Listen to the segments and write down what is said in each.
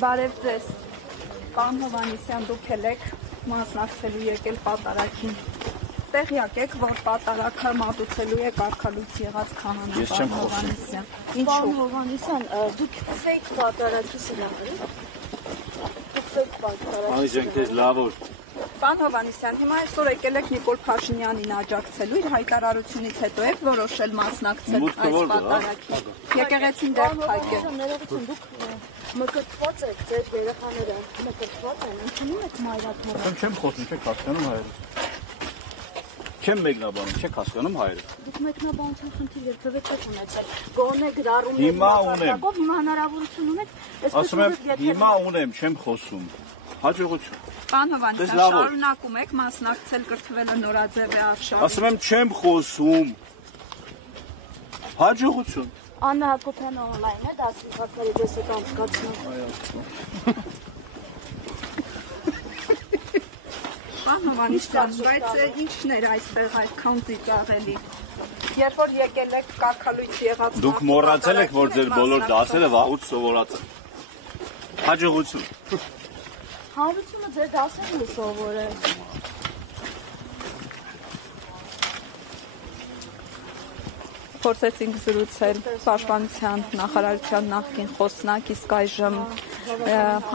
Բարև ձեզ, պարոն Հովհաննիսյան, դուք եք մասնակցելու եկել պատարագին։ Տեղյակ եք, որ պատարագը մատուցելու է կարգալույց եղած քահանա պարոն Հովհաննիսյան։ Պարոն Հովհաննիսյան, դուք ֆեյք պատարագի սիրահար եք։ Դուք ֆեյք պատարագի։ Անիջենք դες լավ որ։ Պարոն Հովհաննիսյան, հիմա այսօր եկել եք Նիկոլ Փաշինյանին աջակցելու, իր հայտարարությունից հետո եք որոշել մասնակցել այս պատարագին։ Եկեղեցին դեռ փակ է։ Ներողություն, դուք մկրտված եք, ձեր երեխաները մկրտված են, ընդունում եք մայրաթոռը։ Չեմ խոսում, չեք հասկանում հայերը։ Չեմ մեկնաբանում, չեք հասկանում հայերը։ Դուք մեկնաբանության խնդիր երբևէ չեք ունեցել։ Գոնե գրառումների Հիմա ունեմ։ հիմա հնարավորություն ունեք, Ասում եմ, հիմա ունեմ, չեմ խոսում։ Հաջողություն։ Պարոն Հովհաննիսյան, շարունակում եք մասնակցել կրթվելը նորաձև է արշավի։ Ասում եմ, չեմ խոսում։ Հաջողություն։ Աննա Հակոբյանը օնլայն է, դասընթացների ձեզ հետ անցկացնում։ Պարոն Հովհաննիսյան, բայց ինչն էր այստեղ այդքան ծիծաղելի։ Երբ որ եկել եք կարգալույց եղած Դուք մոռացել եք, որ ձեր բոլոր դասերը վաղուց սովորացել։ Հաջողություն։ Հանրությունը ձեր դասերն է սովորել։ Փորձեցինք զրուցել Պաշտպանության նախարարության նախկին խոսնակ, իսկ այժմ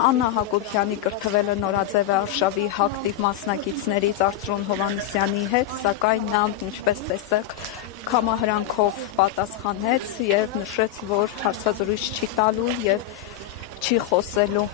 Աննա Հակոբյանի կրթվելը նորաձև է արշավի ակտիվ մասնակիցներից Արծրուն Հովհաննիսյանի հետ, սակայն նա, ինչպես տեսեք, կամահրանքով պատասխանեց եւ նշեց, որ հարցազրույց չի տալու եւ չի խոսելու։